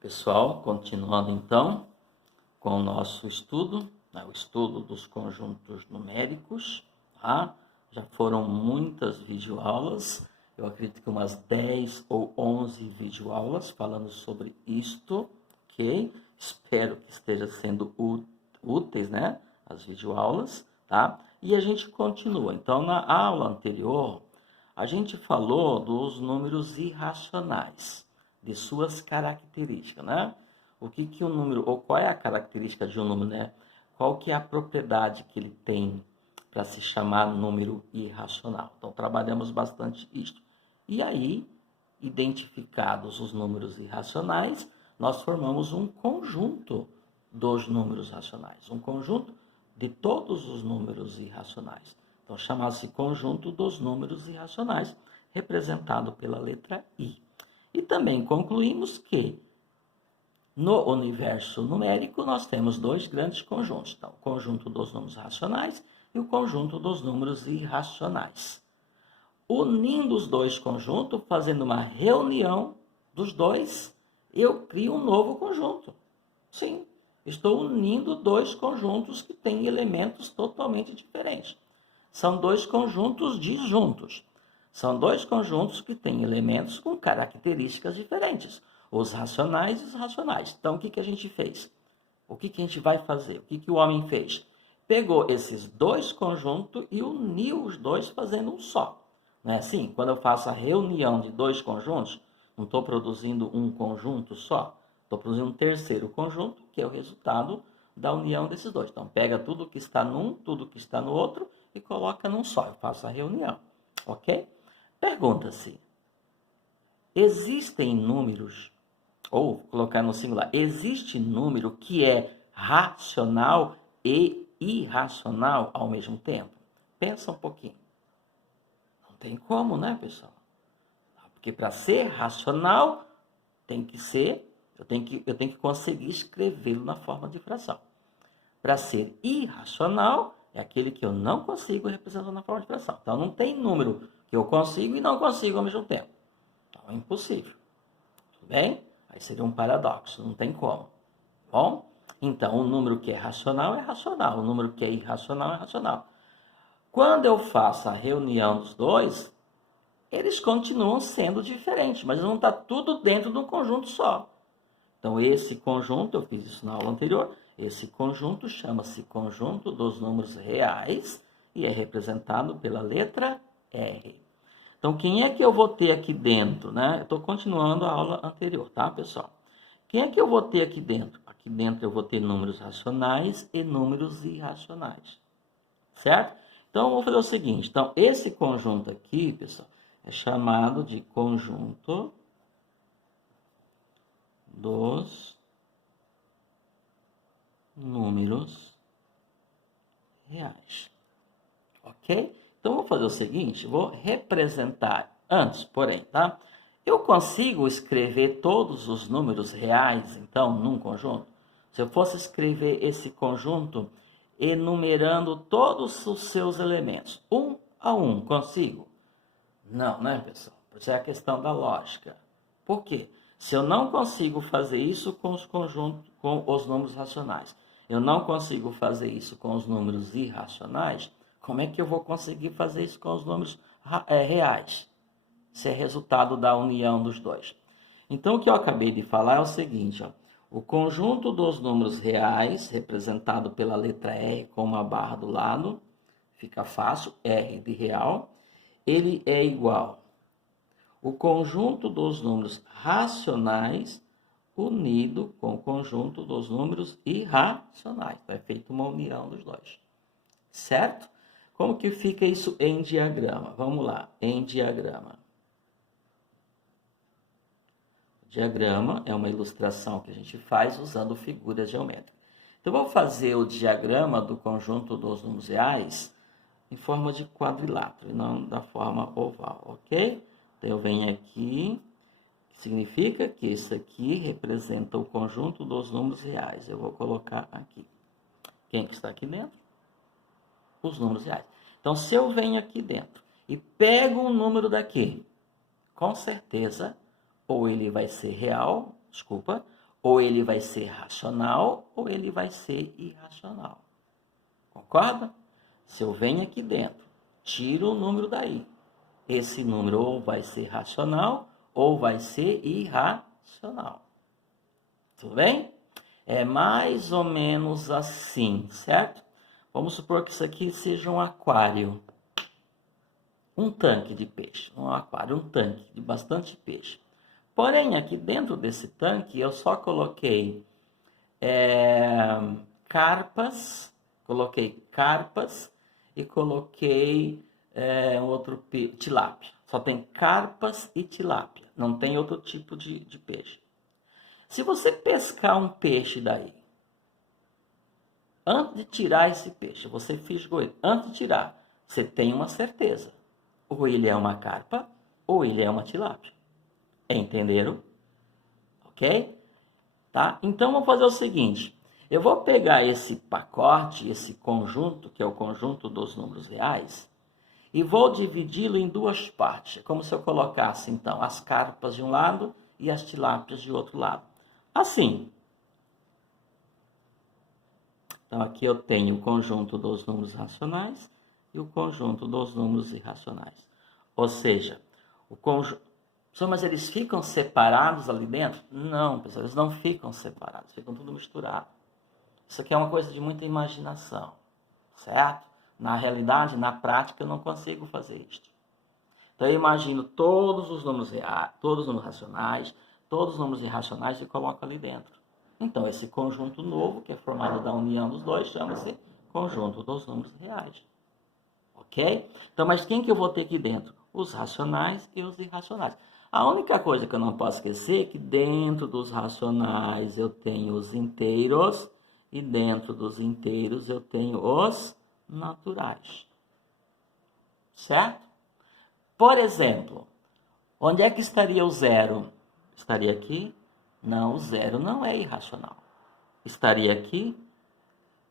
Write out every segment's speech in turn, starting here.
Pessoal, continuando então com o nosso estudo, o estudo dos conjuntos numéricos, tá? Já foram muitas videoaulas, eu acredito que umas 10 ou 11 videoaulas falando sobre isto, ok? Espero que esteja sendo úteis, né? As videoaulas, tá? E a gente continua. Então, na aula anterior, a gente falou dos números irracionais, de suas características, né? O que o número, ou qual é a característica de um número, né? Qual que é a propriedade que ele tem para se chamar número irracional? Então, trabalhamos bastante isto. E aí, identificados os números irracionais, nós formamos um conjunto dos números racionais, um conjunto de todos os números irracionais. Então, chama-se conjunto dos números irracionais, representado pela letra I. E também concluímos que no universo numérico nós temos dois grandes conjuntos. Então, o conjunto dos números racionais e o conjunto dos números irracionais. Unindo os dois conjuntos, fazendo uma reunião dos dois, eu crio um novo conjunto. Sim, estou unindo dois conjuntos que têm elementos totalmente diferentes. São dois conjuntos disjuntos. São dois conjuntos que têm elementos com características diferentes, os racionais e os racionais. Então, o que a gente fez? O que a gente vai fazer? O que o homem fez? Pegou esses dois conjuntos e uniu os dois fazendo um só. Não é assim? Quando eu faço a reunião de dois conjuntos, não estou produzindo um conjunto só, estou produzindo um terceiro conjunto, que é o resultado da união desses dois. Então, pega tudo que está num, tudo que está no outro e coloca num só. Eu faço a reunião, ok? Pergunta-se, existem números, ou colocar no singular, existe número que é racional e irracional ao mesmo tempo? Pensa um pouquinho. Não tem como, né, pessoal? Porque para ser racional, tem que ser, eu tenho que conseguir escrevê-lo na forma de fração. Para ser irracional, é aquele que eu não consigo representar na forma de fração. Então, não tem número que eu consigo e não consigo ao mesmo tempo. Então, é impossível. Tudo bem? Aí seria um paradoxo, não tem como. Bom? Então, o número que é racional, o número que é irracional, é racional. Quando eu faço a reunião dos dois, eles continuam sendo diferentes, mas não está tudo dentro de um conjunto só. Então, esse conjunto, eu fiz isso na aula anterior, esse conjunto chama-se conjunto dos números reais e é representado pela letra R. Então, quem é que eu vou ter aqui dentro, né? Eu estou continuando a aula anterior, tá, pessoal? Quem é que eu vou ter aqui dentro? Aqui dentro eu vou ter números racionais e números irracionais, certo? Então, eu vou fazer o seguinte. Então, esse conjunto aqui, pessoal, é chamado de conjunto dos números reais. Ok? Então, vou fazer o seguinte, vou representar antes, porém, tá? Eu consigo escrever todos os números reais, então, num conjunto? Se eu fosse escrever esse conjunto enumerando todos os seus elementos, um a um, consigo? Não, né, pessoal? Isso é a questão da lógica. Por quê? Se eu não consigo fazer isso com os conjuntos, com os números racionais, eu não consigo fazer isso com os números irracionais, como é que eu vou conseguir fazer isso com os números reais? Se é resultado da união dos dois. Então, o que eu acabei de falar é o seguinte, ó, o conjunto dos números reais, representado pela letra R com uma barra do lado, fica fácil, R de real, ele é igual o conjunto dos números racionais unido com o conjunto dos números irracionais. Então, é feita uma união dos dois. Certo? Como que fica isso em diagrama? Vamos lá, em diagrama. Diagrama é uma ilustração que a gente faz usando figuras geométricas. Então, eu vou fazer o diagrama do conjunto dos números reais em forma de quadrilátero e não da forma oval, ok? Então, eu venho aqui, que significa que isso aqui representa o conjunto dos números reais. Eu vou colocar aqui. Quem que está aqui dentro? Os números reais. Então, se eu venho aqui dentro e pego um número daqui, com certeza, ou ele vai ser real, Ou ele vai ser racional, ou ele vai ser irracional. Concorda? Se eu venho aqui dentro, tiro o número daí. Esse número ou vai ser racional, ou vai ser irracional. Tudo bem? É mais ou menos assim, certo? Vamos supor que isso aqui seja um aquário. Um tanque de peixe. Um aquário, um tanque de bastante peixe. Porém, aqui dentro desse tanque, eu só coloquei carpas, e coloquei tilápia. Só tem carpas e tilápia, não tem outro tipo de peixe. Se você pescar um peixe daí, antes de tirar esse peixe, você fisgou ele, antes de tirar, você tem uma certeza. Ou ele é uma carpa, ou ele é uma tilápia. Entenderam? Ok? Tá? Então, vamos fazer o seguinte. Eu vou pegar esse pacote, esse conjunto, que é o conjunto dos números reais, e vou dividi-lo em duas partes. É como se eu colocasse, então, as carpas de um lado e as tilápias de outro lado. Assim. Então, aqui eu tenho o conjunto dos números racionais e o conjunto dos números irracionais. Ou seja, o conjunto... Mas eles ficam separados ali dentro? Não, pessoal, eles não ficam separados, ficam tudo misturado. Isso aqui é uma coisa de muita imaginação, certo? Na realidade, na prática, eu não consigo fazer isto. Então, eu imagino todos os números reais, todos os números racionais, todos os números irracionais e coloco ali dentro. Então, esse conjunto novo, que é formado da união dos dois, chama-se conjunto dos números reais. Ok? Então, mas quem que eu vou ter aqui dentro? Os racionais e os irracionais. A única coisa que eu não posso esquecer é que dentro dos racionais eu tenho os inteiros e dentro dos inteiros eu tenho os naturais. Certo? Por exemplo, onde é que estaria o zero? Estaria aqui? Não, o zero não é irracional. Estaria aqui?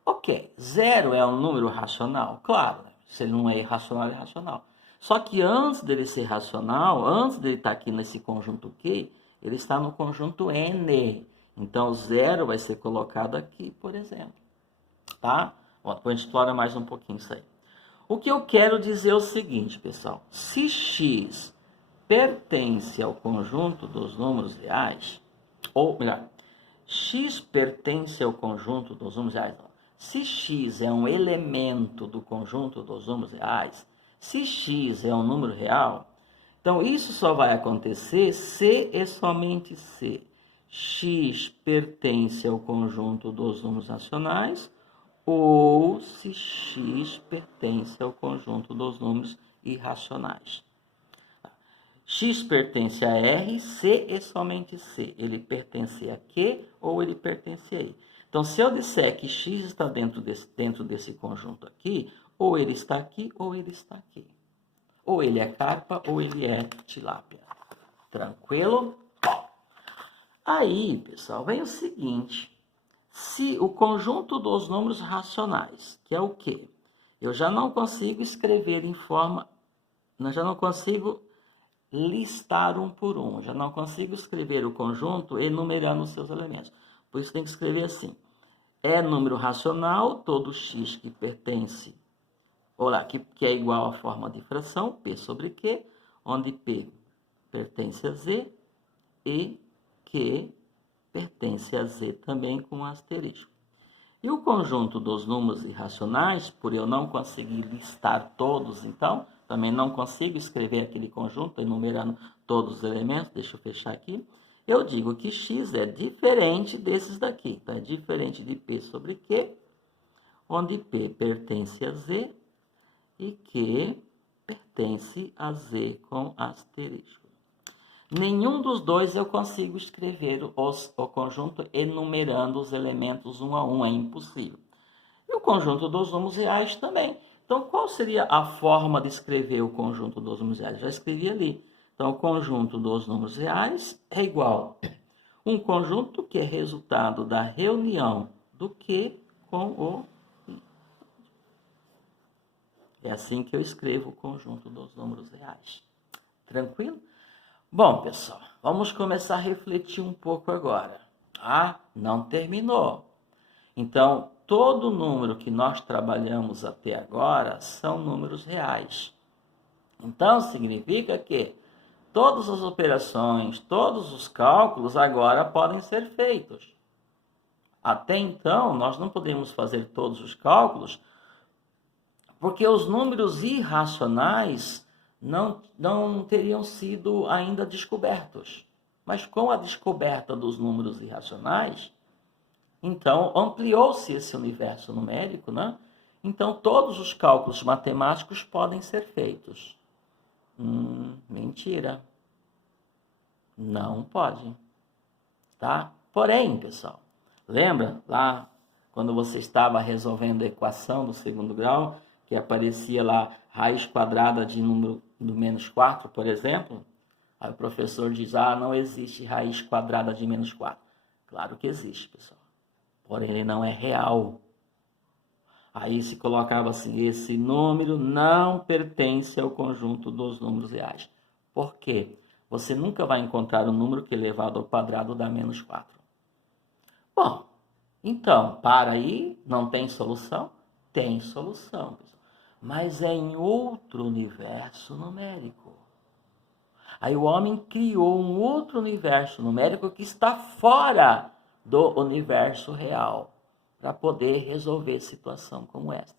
Ok, zero é um número racional? Claro, se ele não é irracional, é irracional. Só que antes dele ser racional, antes dele estar aqui nesse conjunto Q, ele está no conjunto N. Então, o zero vai ser colocado aqui, por exemplo. Tá? Bom, depois a gente explora mais um pouquinho isso aí. O que eu quero dizer é o seguinte, pessoal. Se x pertence ao conjunto dos números reais, ou melhor, x pertence ao conjunto dos números reais. Se x é um elemento do conjunto dos números reais, se x é um número real, então isso só vai acontecer se e somente se x pertence ao conjunto dos números racionais ou se x pertence ao conjunto dos números irracionais. X pertence a R se e somente se ele pertence a Q ou ele pertence a E. Então, se eu disser que x está dentro desse conjunto aqui, ou ele está aqui ou ele está aqui. Ou ele é carpa ou ele é tilápia. Tranquilo? Aí, pessoal, vem o seguinte. Se o conjunto dos números racionais, que é o quê? Eu já não consigo escrever em forma... Eu já não consigo listar um por um. Já não consigo escrever o conjunto enumerando os seus elementos. Por isso tem que escrever assim. É número racional, todo x que pertence, que é igual à forma de fração, P sobre Q, onde P pertence a Z e Q pertence a Z também com asterisco. E o conjunto dos números irracionais, por eu não conseguir listar todos, então, também não consigo escrever aquele conjunto enumerando todos os elementos, deixa eu fechar aqui. Eu digo que x é diferente desses daqui, tá? É diferente de P sobre Q, onde P pertence a Z e Q pertence a Z com asterisco. Nenhum dos dois eu consigo escrever o conjunto enumerando os elementos um a um, é impossível. E o conjunto dos números reais também. Então, qual seria a forma de escrever o conjunto dos números reais? Já escrevi ali. Então, o conjunto dos números reais é igual a um conjunto que é resultado da reunião do Q com o I. É assim que eu escrevo o conjunto dos números reais. Tranquilo? Bom, pessoal, vamos começar a refletir um pouco agora. Não terminou. Então, todo número que nós trabalhamos até agora são números reais. Então, significa que todas as operações, todos os cálculos agora podem ser feitos. Até então, nós não podemos fazer todos os cálculos, porque os números irracionais não teriam sido ainda descobertos. Mas com a descoberta dos números irracionais, então ampliou-se esse universo numérico, né? Então todos os cálculos matemáticos podem ser feitos. Mentira. Não pode. Tá? Porém, pessoal, lembra lá quando você estava resolvendo a equação do segundo grau, que aparecia lá raiz quadrada de número do menos 4, por exemplo? Aí o professor diz, não existe raiz quadrada de menos 4. Claro que existe, pessoal. Porém, ele não é real. Aí se colocava assim, esse número não pertence ao conjunto dos números reais. Por quê? Você nunca vai encontrar um número que elevado ao quadrado dá menos 4. Bom, então, para aí, não tem solução? Tem solução, pessoal. Mas é em outro universo numérico. Aí o homem criou um outro universo numérico que está fora do universo real, para poder resolver situação como essa.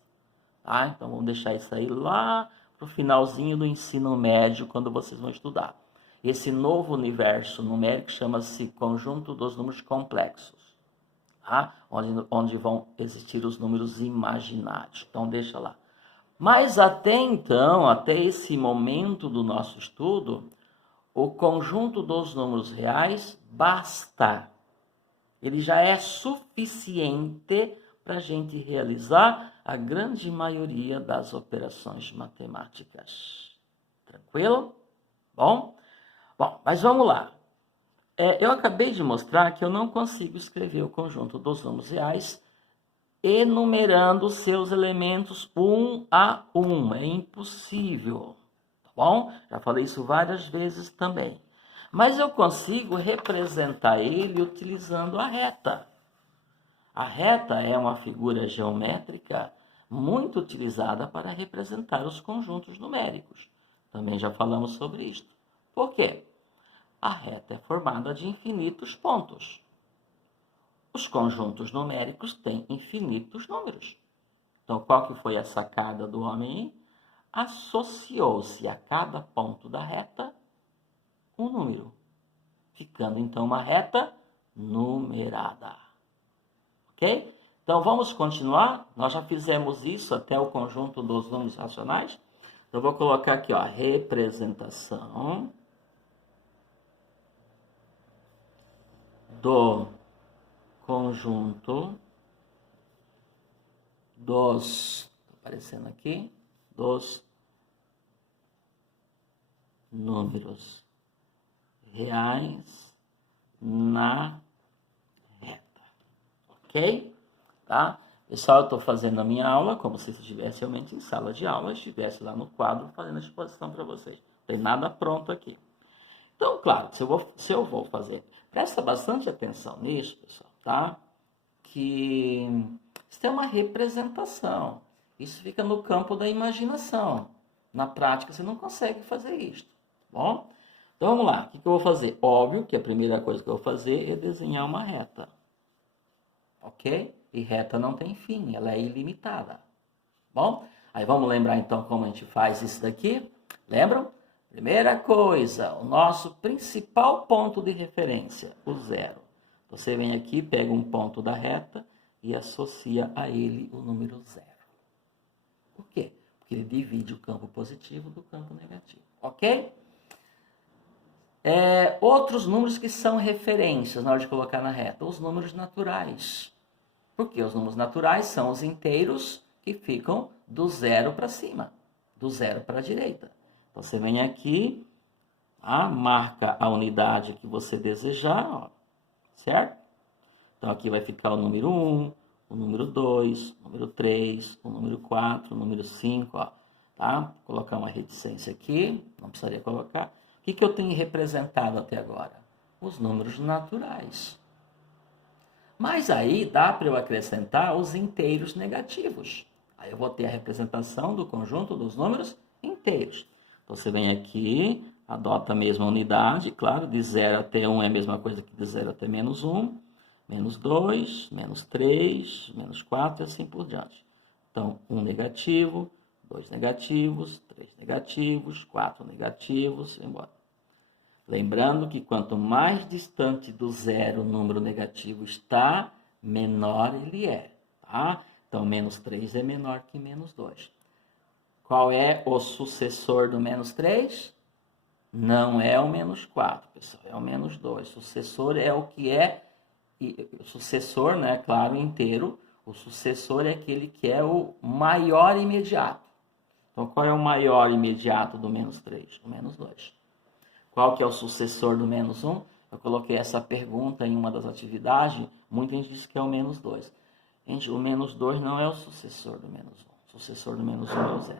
Tá? Então vamos deixar isso aí lá para o finalzinho do ensino médio, quando vocês vão estudar. Esse novo universo numérico chama-se conjunto dos números complexos, tá? onde vão existir os números imaginários. Então deixa lá. Mas até então, até esse momento do nosso estudo, o conjunto dos números reais basta. Ele já é suficiente para a gente realizar a grande maioria das operações matemáticas. Tranquilo? Bom, mas vamos lá. Eu acabei de mostrar que eu não consigo escrever o conjunto dos números reais enumerando seus elementos um a um. É impossível. Bom, já falei isso várias vezes também. Mas eu consigo representar ele utilizando a reta. A reta é uma figura geométrica muito utilizada para representar os conjuntos numéricos. Também já falamos sobre isso. Por quê? A reta é formada de infinitos pontos. Os conjuntos numéricos têm infinitos números. Então, qual que foi a sacada do homem? Associou-se a cada ponto da reta um número, ficando então uma reta numerada. Ok? Então vamos continuar. Nós já fizemos isso até o conjunto dos números racionais. Então eu vou colocar aqui, ó, representação do conjunto dos, aparecendo aqui, dos números reais na reta. Ok? Tá? Pessoal, eu estou fazendo a minha aula como se estivesse realmente em sala de aula, estivesse lá no quadro fazendo a exposição para vocês. Não tem nada pronto aqui. Então, claro, se eu vou fazer, presta bastante atenção nisso, pessoal, tá? Que isso é uma representação. Isso fica no campo da imaginação. Na prática, você não consegue fazer isso. Bom? Então, vamos lá. O que eu vou fazer? Óbvio que a primeira coisa que eu vou fazer é desenhar uma reta. Ok? E reta não tem fim, ela é ilimitada. Bom? Aí vamos lembrar então como a gente faz isso daqui? Lembram? Primeira coisa, o nosso principal ponto de referência, o zero. Você vem aqui, pega um ponto da reta e associa a ele o número zero. Por quê? Porque ele divide o campo positivo do campo negativo. Ok? Outros números que são referências na hora de colocar na reta, os números naturais. Porque os números naturais são os inteiros que ficam do zero para cima, do zero para a direita. Então, você vem aqui, marca a unidade que você desejar, ó, certo? Então, aqui vai ficar o número 1, o número 2, o número 3, o número 4, o número 5, ó, tá? Vou colocar uma reticência aqui, não precisaria colocar. O que eu tenho representado até agora? Os números naturais. Mas aí dá para eu acrescentar os inteiros negativos. Aí eu vou ter a representação do conjunto dos números inteiros. Então você vem aqui, adota a mesma unidade, claro, de 0 até 1 é a mesma coisa que de 0 até menos 1, menos 2, menos 3, menos 4 e assim por diante. Então, 1 negativo, 2 negativos, 3 negativos, 4 negativos, embora. Lembrando que quanto mais distante do zero o número negativo está, menor ele é. Tá? Então, menos 3 é menor que menos 2. Qual é o sucessor do menos 3? Não é o menos 4, pessoal, é o menos 2. O sucessor é o que é, o sucessor, né, claro, inteiro. O sucessor é aquele que é o maior imediato. Então, qual é o maior imediato do menos 3? O menos 2. Qual que é o sucessor do menos 1? Eu coloquei essa pergunta em uma das atividades. Muita gente diz que é o menos 2. Gente, o menos 2 não é o sucessor do menos 1. O sucessor do menos 1 é o 0.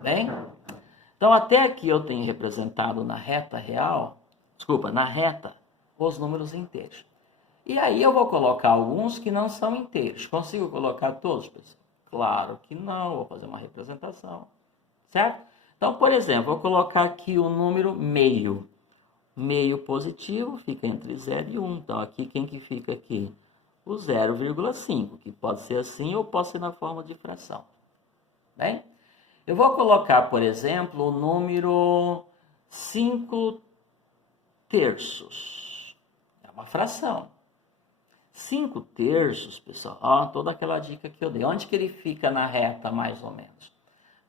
Bem? Então, até aqui eu tenho representado na reta real, na reta, os números inteiros. E aí eu vou colocar alguns que não são inteiros. Consigo colocar todos, pessoal? Claro que não. Vou fazer uma representação. Certo? Então, por exemplo, vou colocar aqui o número meio. Meio positivo fica entre 0 e 1. Então, aqui quem que fica aqui? O 0,5, que pode ser assim ou pode ser na forma de fração. Bem? Eu vou colocar, por exemplo, o número 5 terços. É uma fração. 5 terços, pessoal, ó, toda aquela dica que eu dei. Onde que ele fica na reta, mais ou menos?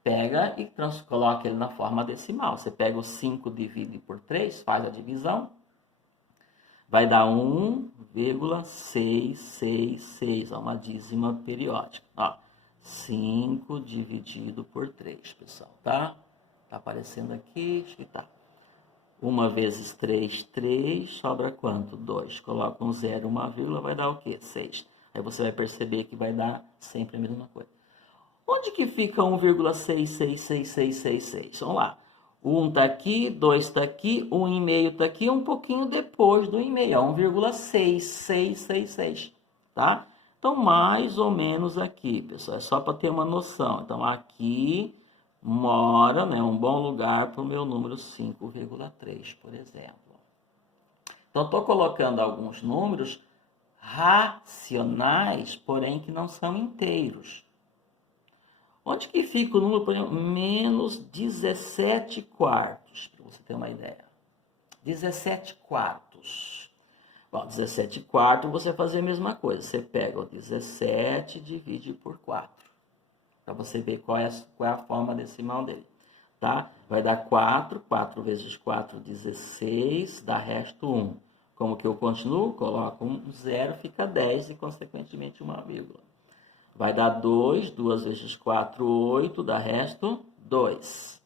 Pega e coloca ele na forma decimal. Você pega o 5, divide por 3, faz a divisão. Vai dar 1,666, é uma dízima periódica. Ó, 5 dividido por 3, pessoal, tá? Tá aparecendo aqui, acho que tá. 1 vezes 3, 3, sobra quanto? 2. Coloca um 0, uma vírgula, vai dar o quê? 6. Aí você vai perceber que vai dar sempre a mesma coisa. Onde que fica 1,66666? Vamos lá. 1 está aqui, 2 está aqui, 1,5 está aqui, um pouquinho depois do 1,5, 1,6666, tá? Então, mais ou menos aqui, pessoal, é só para ter uma noção. Então, aqui mora, né, um bom lugar para o meu número 5,3, por exemplo. Então, estou colocando alguns números racionais, porém que não são inteiros. Onde que fica o número, por exemplo, menos 17 quartos, para você ter uma ideia. 17 quartos. Bom, 17 quartos, você vai fazer a mesma coisa. Você pega o 17 e divide por 4. Para você ver qual é a forma decimal dele. Tá? Vai dar 4. 4 vezes 4, 16. Dá resto 1. Como que eu continuo? Coloco um 0, fica 10 e, consequentemente, uma vírgula. Vai dar 2, 2 vezes 4, 8, dá resto 2.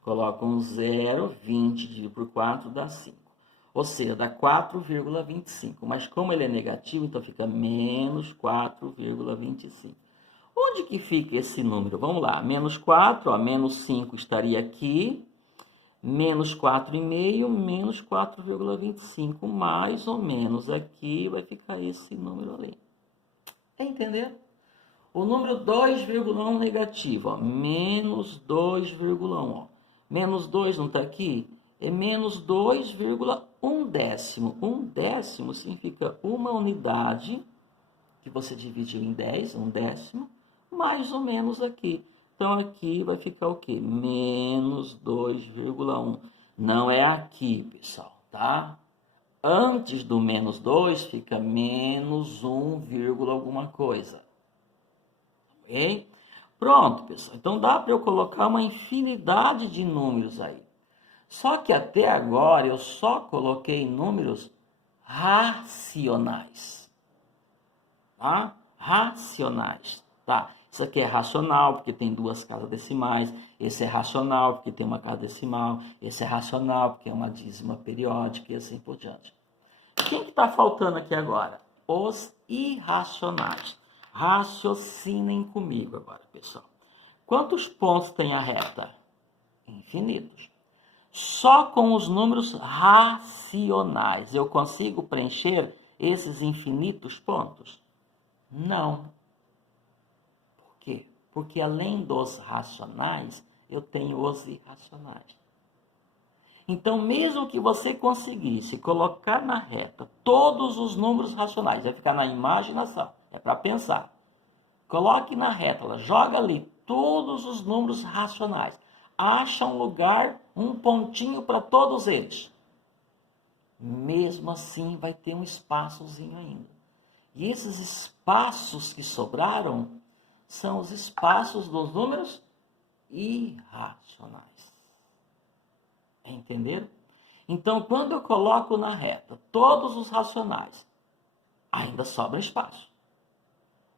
Coloca um 0, 20 dividido por 4 dá 5. Ou seja, dá 4,25. Mas como ele é negativo, então fica menos 4,25. Onde que fica esse número? Vamos lá, menos 4, ó, menos 5 estaria aqui. Menos 4,5, menos 4,25. Mais ou menos aqui vai ficar esse número ali. Entendeu? O número 2,1 negativo, ó, menos 2,1. Ó. Menos 2 não está aqui? É menos 2,1 décimo. 1 décimo significa uma unidade que você dividiu em 10, 1 décimo, mais ou menos aqui. Então, aqui vai ficar o quê? Menos 2,1. Não é aqui, pessoal, tá? Antes do menos 2 fica menos 1, alguma coisa. Ok? Pronto, pessoal. Então dá para eu colocar uma infinidade de números aí. Só que até agora eu só coloquei números racionais. Tá? Racionais. Tá? Isso aqui é racional porque tem 2 casas decimais. Esse é racional porque tem uma casa decimal. Esse é racional porque é uma dízima periódica e assim por diante. Quem que está faltando aqui agora? Os irracionais. Raciocinem comigo agora, pessoal. Quantos pontos tem a reta? Infinitos. Só com os números racionais eu consigo preencher esses infinitos pontos? Não. Por quê? Porque além dos racionais, eu tenho os irracionais. Então, mesmo que você conseguisse colocar na reta todos os números racionais, vai ficar na imaginação, é para pensar. Coloque na reta, joga ali todos os números racionais. Acha um lugar, um pontinho para todos eles. Mesmo assim, vai ter um espaçozinho ainda. E esses espaços que sobraram são os espaços dos números irracionais. Entenderam? Então, quando eu coloco na reta todos os racionais, ainda sobra espaço.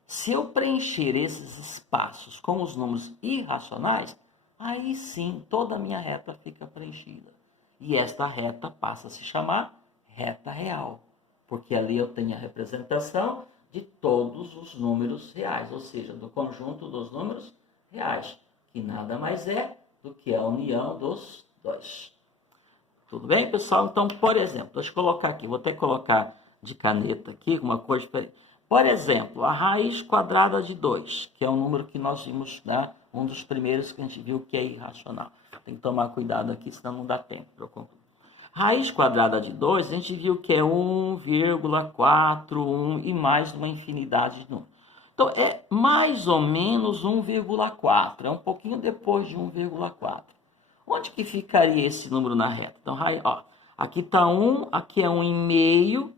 Se eu preencher esses espaços com os números irracionais, aí sim toda a minha reta fica preenchida. E esta reta passa a se chamar reta real, porque ali eu tenho a representação de todos os números reais, ou seja, do conjunto dos números reais, que nada mais é do que a união dos dois. Tudo bem, pessoal? Então, por exemplo, deixa eu colocar aqui, vou até colocar de caneta aqui, uma cor diferente. Por exemplo, a raiz quadrada de 2, que é um número que nós vimos, né? Um dos primeiros que a gente viu que é irracional. Tem que tomar cuidado aqui, senão não dá tempo para eu concluir. Raiz quadrada de 2, a gente viu que é 1,41 e mais uma infinidade de números. Então, é mais ou menos 1,4, é um pouquinho depois de 1,4. Onde que ficaria esse número na reta? Então, ó, aqui está 1, aqui é 1,5,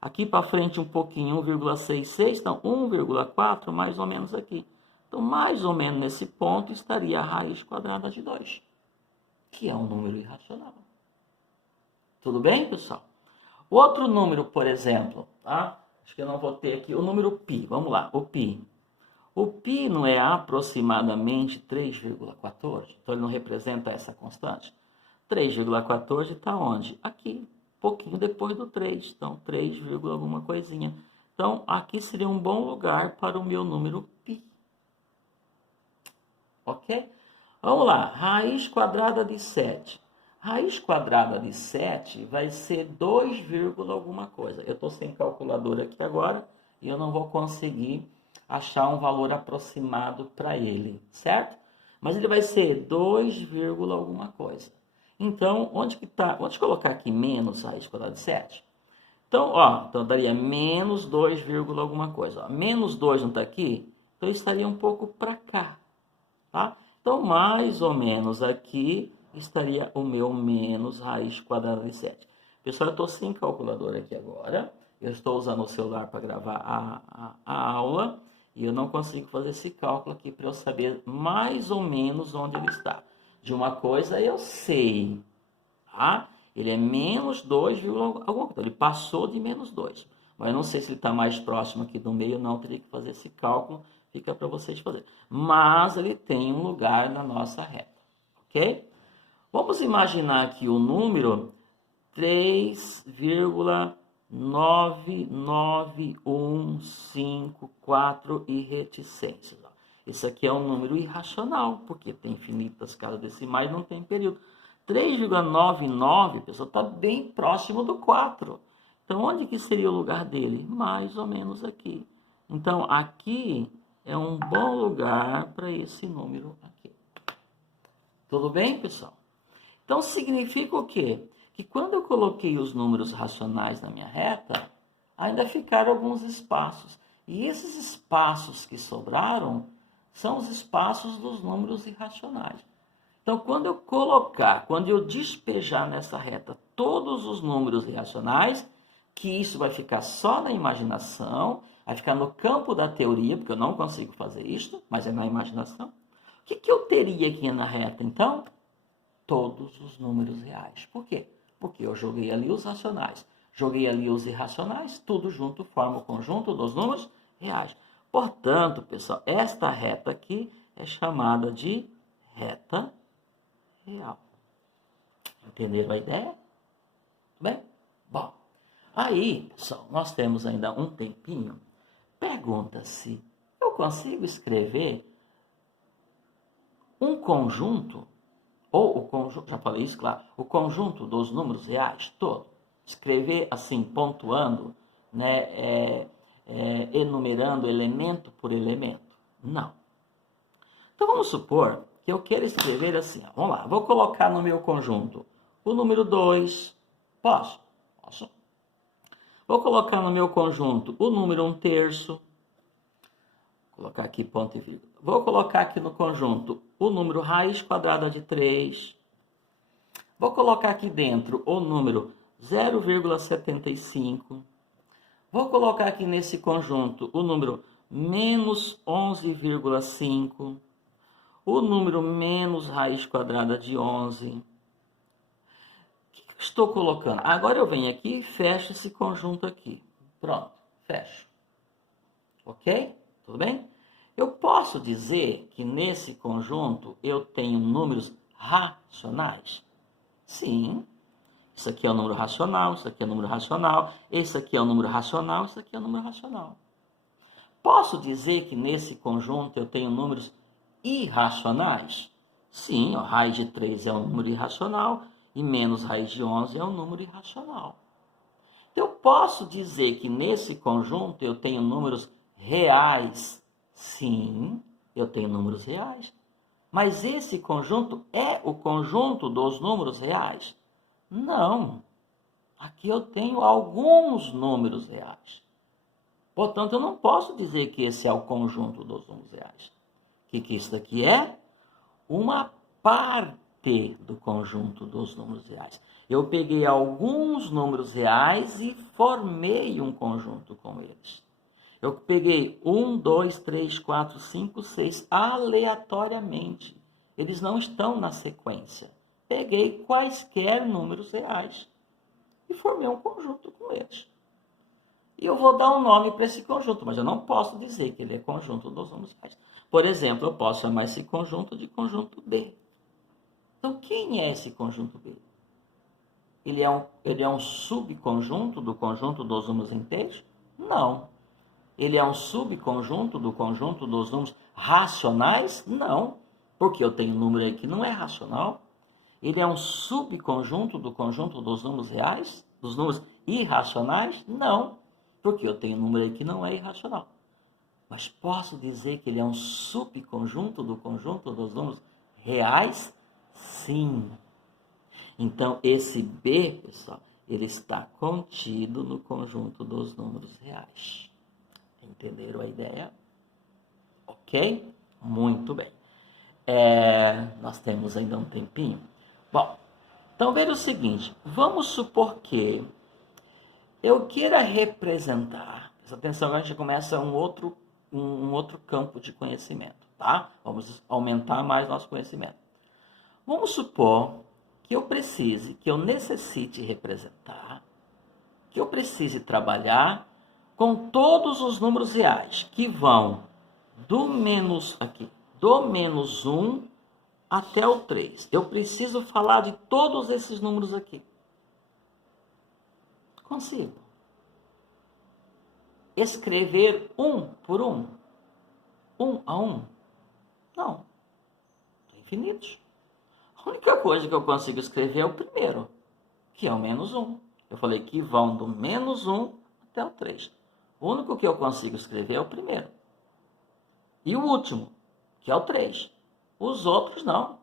aqui para frente um pouquinho, 1,66, então 1,4 mais ou menos aqui. Então, mais ou menos nesse ponto estaria a raiz quadrada de 2, que é um número irracional. Tudo bem, pessoal? Outro número, por exemplo, tá? Acho que eu não vou ter aqui, o número π, vamos lá, o π. O π não é aproximadamente 3,14? Então, ele não representa essa constante? 3,14 está onde? Aqui, pouquinho depois do 3. Então, 3, alguma coisinha. Então, aqui seria um bom lugar para o meu número π. Ok? Vamos lá, raiz quadrada de 7. Raiz quadrada de 7 vai ser 2, alguma coisa. Eu estou sem calculadora aqui agora e eu não vou conseguir achar um valor aproximado para ele, certo? Mas ele vai ser 2, alguma coisa. Então, onde que tá? Onde colocar aqui menos raiz quadrada de 7? Então, ó, então daria menos 2, alguma coisa. Ó. Menos 2 não está aqui? Então, estaria um pouco para cá, tá? Então, mais ou menos aqui estaria o meu menos raiz quadrada de 7. Pessoal, eu estou sem calculadora aqui agora. Eu estou usando o celular para gravar a aula. E eu não consigo fazer esse cálculo aqui para eu saber mais ou menos onde ele está. De uma coisa eu sei, tá? Ele é menos 2, alguma coisa. Então, ele passou de menos 2. Mas eu não sei se ele está mais próximo aqui do meio ou não. Eu teria que fazer esse cálculo. Fica para vocês fazerem. Mas ele tem um lugar na nossa reta. Ok? Vamos imaginar aqui o número 3,99154 e reticências. Esse aqui é um número irracional, porque tem infinitas casas decimais e não tem período. 3,99, pessoal, está bem próximo do 4. Então, onde que seria o lugar dele? Mais ou menos aqui. Então, aqui é um bom lugar para esse número aqui. Tudo bem, pessoal? Então, significa o quê? Que quando eu coloquei os números racionais na minha reta, ainda ficaram alguns espaços. E esses espaços que sobraram são os espaços dos números irracionais. Então, quando eu despejar nessa reta todos os números irracionais, que isso vai ficar só na imaginação, vai ficar no campo da teoria, porque eu não consigo fazer isso, mas é na imaginação. O que eu teria aqui na reta, então? Todos os números reais. Por quê? Porque eu joguei ali os racionais, joguei ali os irracionais, tudo junto forma o conjunto dos números reais. Portanto, pessoal, esta reta aqui é chamada de reta real. Entenderam a ideia? Tudo bem? Bom, aí, pessoal, nós temos ainda um tempinho. Pergunta-se, eu consigo escrever um conjunto, ou o conjunto, já falei isso, claro, o conjunto dos números reais todo, escrever assim, pontuando, né, enumerando elemento por elemento. Não. Então vamos supor que eu quero escrever assim. Ó, vamos lá, vou colocar no meu conjunto o número 2. Posso? Posso. Vou colocar no meu conjunto o número 1/3. Vou colocar aqui ponto e vírgula. Vou colocar aqui no conjunto o número raiz quadrada de 3. Vou colocar aqui dentro o número 0,75. Vou colocar aqui nesse conjunto o número menos 11,5. O número menos raiz quadrada de 11. O que eu estou colocando? Agora eu venho aqui e fecho esse conjunto aqui. Pronto, fecho. Ok? Tudo bem? Eu posso dizer que nesse conjunto eu tenho números racionais? Sim. Isso aqui é um número racional, isso aqui é um número racional, esse aqui é um número racional, isso aqui é um número racional. Posso dizer que nesse conjunto eu tenho números irracionais? Sim, ó, raiz de 3 é um número irracional e menos raiz de 11 é um número irracional. Eu posso dizer que nesse conjunto eu tenho números reais? Sim, eu tenho números reais. Mas esse conjunto é o conjunto dos números reais? Não. Aqui eu tenho alguns números reais. Portanto, eu não posso dizer que esse é o conjunto dos números reais. O que isso daqui é? Uma parte do conjunto dos números reais. Eu peguei alguns números reais e formei um conjunto com eles. Eu peguei 1, 2, 3, 4, 5, 6 aleatoriamente. Eles não estão na sequência. Peguei quaisquer números reais e formei um conjunto com eles. E eu vou dar um nome para esse conjunto, mas eu não posso dizer que ele é conjunto dos números reais. Por exemplo, eu posso chamar esse conjunto de conjunto B. Então, quem é esse conjunto B? Ele é um subconjunto do conjunto dos números inteiros? Não. Ele é um subconjunto do conjunto dos números racionais? Não, porque eu tenho um número aí que não é racional. Ele é um subconjunto do conjunto dos números reais? Dos números irracionais? Não, porque eu tenho um número aí que não é irracional. Mas posso dizer que ele é um subconjunto do conjunto dos números reais? Sim. Então, esse B, pessoal, ele está contido no conjunto dos números reais. Entenderam a ideia? Ok? Muito bem. Nós temos ainda um tempinho. Bom, então veja o seguinte. Vamos supor que eu queira representar. Presta atenção, agora a gente começa um outro campo de conhecimento, tá? Vamos aumentar mais nosso conhecimento. Vamos supor que eu necessite representar, que eu precise trabalhar com todos os números reais que vão do menos 1 até o 3. Eu preciso falar de todos esses números aqui. Consigo. Escrever um por um? Um a um? Não. São infinitos. A única coisa que eu consigo escrever é o primeiro, que é o menos 1. Eu falei que vão do menos 1 até o 3. O único que eu consigo escrever é o primeiro. E o último, que é o 3. Os outros não.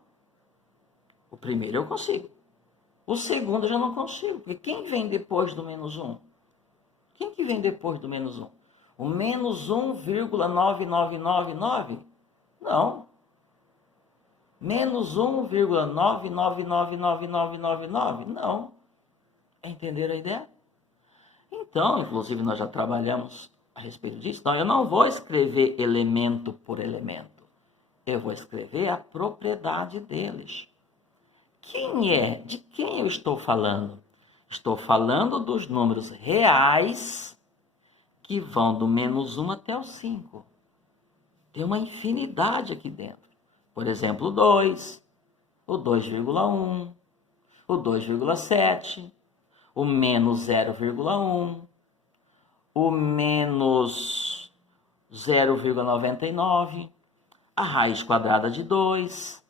O primeiro eu consigo. O segundo eu já não consigo, porque quem vem depois do menos 1? Quem que vem depois do menos 1? O menos 1,9999? Não. Menos 1,9999999? Não. Entenderam a ideia? Então, inclusive, nós já trabalhamos a respeito disso. Então, eu não vou escrever elemento por elemento. Eu vou escrever a propriedade deles. Quem é? De quem eu estou falando? Estou falando dos números reais que vão do menos 1 até o 5. Tem uma infinidade aqui dentro. Por exemplo, o 2, o 2,1, o 2,7, o menos 0,1, o menos 0,99, a raiz quadrada de 2,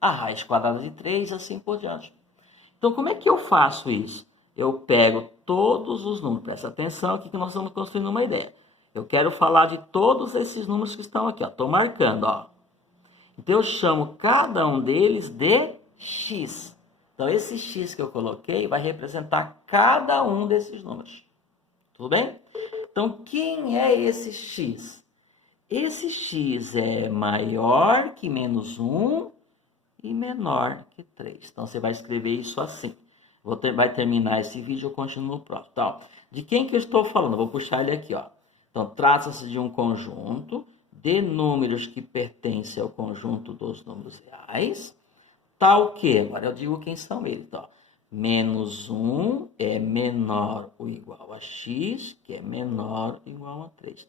a raiz quadrada de 3, assim por diante. Então, como é que eu faço isso? eu pego todos os números. Presta atenção aqui que nós estamos construindo uma ideia. Eu quero falar de todos esses números que estão aqui, ó. Estou marcando, ó. Então, eu chamo cada um deles de x. Então, esse x que eu coloquei vai representar cada um desses números. Tudo bem? Então, quem é esse x? Esse x é maior que menos 1 e menor que 3. Então, você vai escrever isso assim. Vai terminar esse vídeo, eu continuo no próximo. Então, de quem que eu estou falando? Eu vou puxar ele aqui, ó. Então, trata-se de um conjunto de números que pertencem ao conjunto dos números reais, tal que, agora eu digo quem são eles, ó. Menos 1 é menor ou igual a x, que é menor ou igual a 3.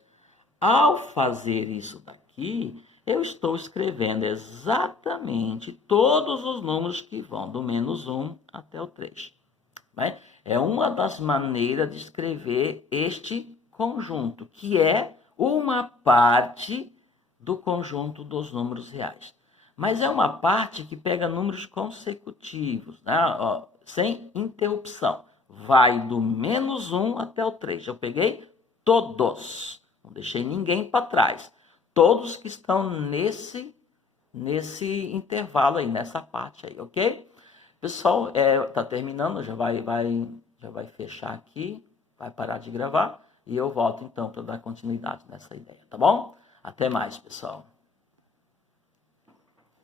Ao fazer isso daqui, eu estou escrevendo exatamente todos os números que vão do menos 1 até o 3. Né? É uma das maneiras de escrever este conjunto, que é uma parte do conjunto dos números reais. Mas é uma parte que pega números consecutivos, né? Ó, sem interrupção. Vai do menos 1 até o 3. Eu peguei todos. Não deixei ninguém para trás. Todos que estão nesse intervalo aí, nessa parte aí, ok? Pessoal, tá terminando, já vai fechar aqui, vai parar de gravar e eu volto então para dar continuidade nessa ideia, tá bom? Até mais, pessoal.